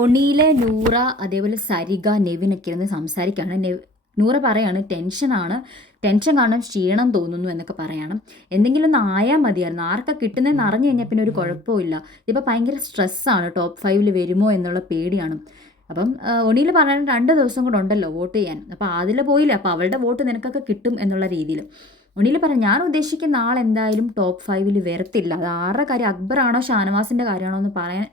ഒണിയിലെ നൂറ അതേപോലെ സരിക നെവിനൊക്കെ ഇരുന്ന് സംസാരിക്കുകയാണ്. നൂറ പറയാണ് ടെൻഷൻ കാരണം ക്ഷീണം തോന്നുന്നു എന്നൊക്കെ പറയണം. എന്തെങ്കിലും ഒന്ന് ആയാൽ മതിയായിരുന്നു, ആർക്കാ കിട്ടുന്നതെന്ന് അറിഞ്ഞു കഴിഞ്ഞാൽ പിന്നെ ഒരു കുഴപ്പമില്ല. ഇതിപ്പോൾ ഭയങ്കര സ്ട്രെസ്സാണ്, ടോപ്പ് 5 വരുമോ എന്നുള്ള പേടിയാണ്. അപ്പം ഒണിയിൽ പറയാൻ 2 ദിവസം കൂടെ ഉണ്ടല്ലോ വോട്ട് ചെയ്യാൻ. അപ്പോൾ അതിൽ പോയില്ല, അപ്പോൾ അവളുടെ വോട്ട് നിനക്കൊക്കെ കിട്ടും എന്നുള്ള രീതിയിൽ ഒണിയിൽ പറഞ്ഞു, ഞാൻ ഉദ്ദേശിക്കുന്ന ആളെന്തായാലും ടോപ്പ് 5 വരത്തില്ല. അത് ആരുടെ കാര്യം, അക്ബറാണോ ഷാനവാസിൻ്റെ കാര്യമാണോ എന്ന് പറയാൻ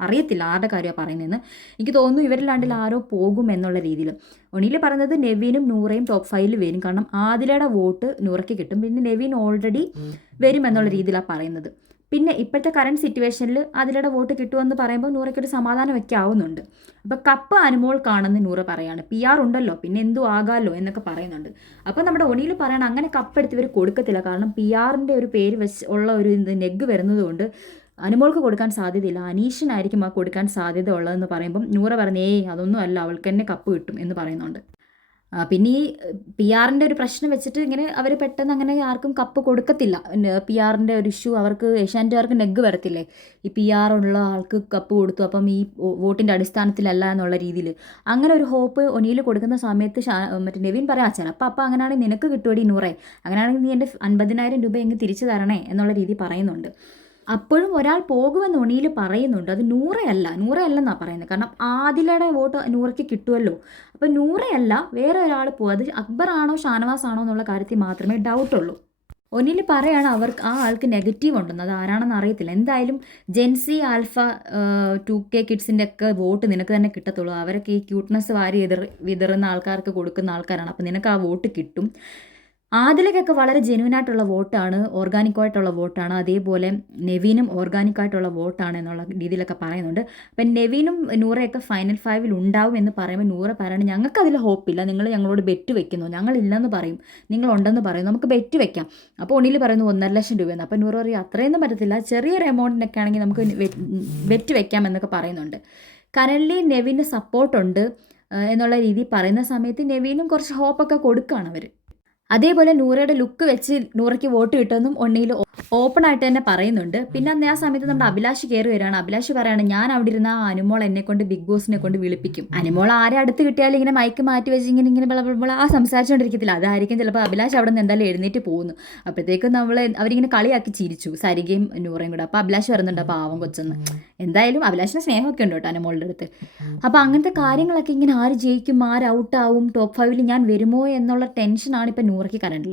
അറിയത്തില്ല, ആരുടെ കാര്യമാണ് പറയുന്നതെന്ന്. എനിക്ക് തോന്നുന്നു ഇവരിൽ രണ്ടിൽ ആരോ പോകും എന്നുള്ള രീതിയിൽ. ഒണിയിൽ പറയുന്നത് നെവീനും നൂറയും ടോപ്പ് 5 വരും, കാരണം ആദിലയുടെ വോട്ട് നൂറയ്ക്ക് കിട്ടും, പിന്നെ നെവീൻ ഓൾറെഡി വരും എന്നുള്ള രീതിയിലാണ് പറയുന്നത്. പിന്നെ ഇപ്പോഴത്തെ കറണ്ട് സിറ്റുവേഷനിൽ അതിലയുടെ വോട്ട് കിട്ടുമെന്ന് പറയുമ്പോൾ നൂറയ്ക്കൊരു സമാധാനമൊക്കെ ആവുന്നുണ്ട്. അപ്പോൾ കപ്പ് അനുമോൾക്കാണെന്ന് നൂറ പറയാണ്. PR ഉണ്ടല്ലോ, പിന്നെ എന്തു ആകാമല്ലോ എന്നൊക്കെ പറയുന്നുണ്ട്. അപ്പോൾ നമ്മുടെ ഒണിയിൽ പറയണം, അങ്ങനെ കപ്പെടുത്ത് ഇവർ കൊടുക്കത്തില്ല, കാരണം PRൻ്റെ ഒരു പേര് വെച്ച് ഉള്ള ഒരു നെഗ് വരുന്നത് കൊണ്ട് അനുമോൾക്ക് കൊടുക്കാൻ സാധ്യതയില്ല, അനീഷിനായിരിക്കും ആ കൊടുക്കാൻ സാധ്യത ഉള്ളതെന്ന് പറയുമ്പം നൂറ പറഞ്ഞേ അതൊന്നും അല്ല, അവൾക്ക് തന്നെ കപ്പ് കിട്ടും എന്ന് പറയുന്നുണ്ട്. പിന്നെ ഈ PR-ൻ്റെ ഒരു പ്രശ്നം വെച്ചിട്ട് ഇങ്ങനെ അവർ പെട്ടെന്ന് അങ്ങനെ ആർക്കും കപ്പ് കൊടുക്കത്തില്ല. PR-ൻ്റെ ഒരു ഇഷ്യൂ, അവർക്ക് ഏഷ്യാനെറ്റുകാർക്ക് നെഗ് വരത്തില്ലേ, ഈ PR ഉള്ള ആൾക്ക് കപ്പ് കൊടുത്തു, അപ്പം ഈ വോട്ടിൻ്റെ അടിസ്ഥാനത്തിലല്ല എന്നുള്ള രീതിയിൽ അങ്ങനെ ഒരു ഹോപ്പ് ഒനിയിൽ കൊടുക്കുന്ന സമയത്ത് മറ്റേ നെവിൻ പറയാ ചിലപ്പോൾ അപ്പം അങ്ങനെയാണെങ്കിൽ നിനക്ക് കിട്ടുമടി നൂറേ, അങ്ങനെയാണെങ്കിൽ നീ എൻ്റെ 50,000 രൂപ എങ്ങ് തിരിച്ചു തരണേ എന്നുള്ള രീതി പറയുന്നുണ്ട്. അപ്പോഴും ഒരാൾ പോകുമെന്ന് ഒണിയിൽ പറയുന്നുണ്ട്, അത് നൂറയല്ലെന്നാണ് പറയുന്നത്, കാരണം ആദിലയുടെ വോട്ട് നൂറയ്ക്ക് കിട്ടുമല്ലോ. അപ്പോൾ നൂറയല്ല, വേറെ ഒരാൾ പോകും, അത് അക്ബറാണോ ഷാനവാസാണോ എന്നുള്ള കാര്യത്തിൽ മാത്രമേ ഡൗട്ടുള്ളൂ. ഒനിൽ പറയാണ് അവർക്ക് ആ ആൾക്ക് നെഗറ്റീവ് ഉണ്ടെന്ന്, അത് ആരാണെന്ന് അറിയത്തില്ല. എന്തായാലും ജെൻസി ആൽഫ 2K കിഡ്സിൻ്റെ ഒക്കെ വോട്ട് നിനക്ക് തന്നെ കിട്ടത്തുള്ളൂ, അവരൊക്കെ ഈ ക്യൂട്ട്നെസ് വാരി വിതറുന്ന ആൾക്കാർക്ക് കൊടുക്കുന്ന ആൾക്കാരാണ്, അപ്പോൾ നിനക്ക് ആ വോട്ട് കിട്ടും. ആദിലയ്ക്കൊക്കെ വളരെ ജെന്യൂനായിട്ടുള്ള വോട്ടാണ്, ഓർഗാനിക്കായിട്ടുള്ള വോട്ടാണ്, അതേപോലെ നെവീനും ഓർഗാനിക്കായിട്ടുള്ള വോട്ടാണ് എന്നുള്ള രീതിയിലൊക്കെ പറയുന്നുണ്ട്. അപ്പം നെവീനും നൂറയൊക്കെ ഫൈനൽ 5 ഉണ്ടാവും എന്ന് പറയുമ്പോൾ നൂറ പറയണം, ഞങ്ങൾക്ക് അതിൽ ഹോപ്പില്ല, നിങ്ങൾ ഞങ്ങളോട് ബെറ്റ് വെക്കുന്നു, ഞങ്ങളില്ലെന്ന് പറയും, നിങ്ങളുണ്ടെന്ന് പറയും, നമുക്ക് ബെറ്റ് വെക്കാം. അപ്പോൾ ഒണിയിൽ പറയുന്നു 1,50,000 രൂപയെന്ന്. അപ്പോൾ നൂറ പറയും അത്രയൊന്നും പറ്റത്തില്ല, ചെറിയൊരു എമൗണ്ടിനൊക്കെ ആണെങ്കിൽ നമുക്ക് ബെറ്റ് വെക്കാം എന്നൊക്കെ പറയുന്നുണ്ട്. കറൻലി നെവിന് സപ്പോർട്ടുണ്ട് എന്നുള്ള രീതിയിൽ പറയുന്ന സമയത്ത് നെവീനും കുറച്ച് ഹോപ്പൊക്കെ കൊടുക്കുകയാണ് അവർ. അതേപോലെ നൂറയുടെ ലുക്ക് വെച്ച് നൂറയ്ക്ക് വോട്ട് കിട്ടുമെന്നും ഒന്നിയിൽ ഓപ്പൺ ആയിട്ട് തന്നെ പറയുന്നുണ്ട്. പിന്നെ അന്ന് ആ സമയത്ത് നമ്മുടെ അഭിലാഷ് കയറി വരികയാണ്. അഭിലാഷ് പറയാണ്, ഞാൻ അവിടെ ഇരുന്ന അനുമോൾ എന്നെ കൊണ്ട് ബിഗ് ബോസിനെ കൊണ്ട് വിളിപ്പിക്കും. അനുമോൾ ആരെ അടുത്ത് കിട്ടിയാലും ഇങ്ങനെ മൈക്ക് മാറ്റി വെച്ച് ഇങ്ങനെ ആ സംസാരിച്ചുകൊണ്ടിരിക്കത്തില്ല, അതായിരിക്കും ചിലപ്പോൾ അഭിലാഷ് അവിടെ നിന്ന് എന്തായാലും എഴുന്നേറ്റ് പോകുന്നു. അപ്പോഴത്തേക്കും അവരിങ്ങനെ കളിയാക്കി ചിരിച്ചു, സരികയും നൂറയും കൂടെ. അപ്പോൾ അഭിലാഷ് വരുന്നുണ്ട്, പാവം കൊച്ചെന്ന്. എന്തായാലും അഭിലാഷിന് സ്നേഹമൊക്കെ ഉണ്ട് കേട്ടോ അനുമോളുടെ അടുത്ത്. അപ്പോൾ അങ്ങനത്തെ കാര്യങ്ങളൊക്കെ ഇങ്ങനെ ആര് ജയിക്കും, ആര് ഔട്ടാവും, ടോപ്പ് 5 ഞാൻ വരുമോ എന്നുള്ള ടെൻഷനാണ് ഇപ്പം നൂറയ്ക്ക് കറൻ്റ്.